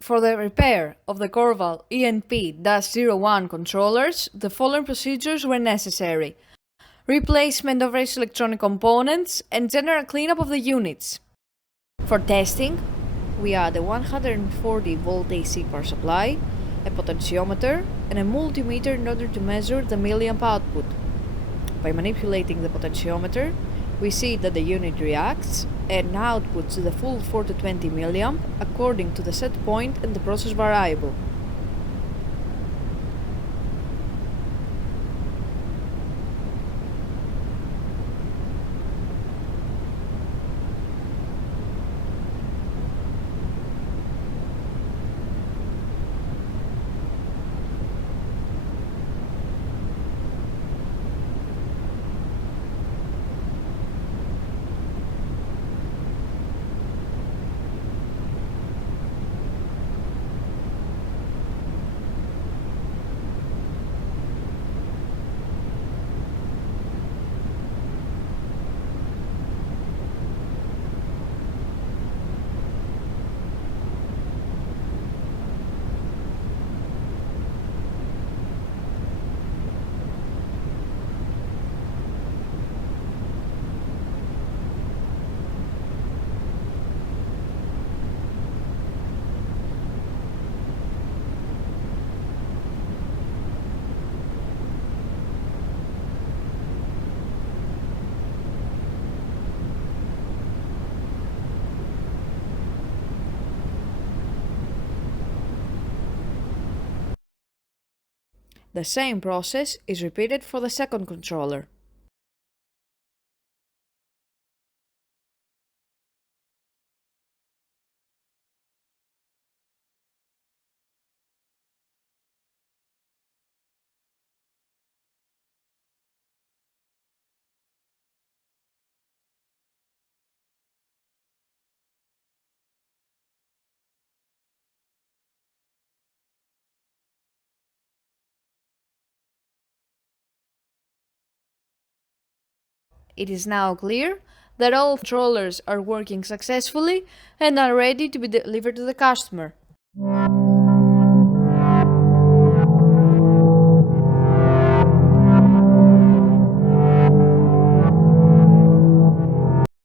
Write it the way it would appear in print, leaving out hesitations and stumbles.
For the repair of the Korval E&P-01 controllers, the following procedures were necessary: replacement of race electronic components and general cleanup of the units. For testing, we add a 140 volt AC power supply, a potentiometer, and a multimeter in order to measure the milliamp output. By manipulating the potentiometer, we see that the unit reacts and outputs the full 4 to 20 milliamp according to the set point and the process variable. The same process is repeated for the second controller. It is now clear that all controllers are working successfully and are ready to be delivered to the customer.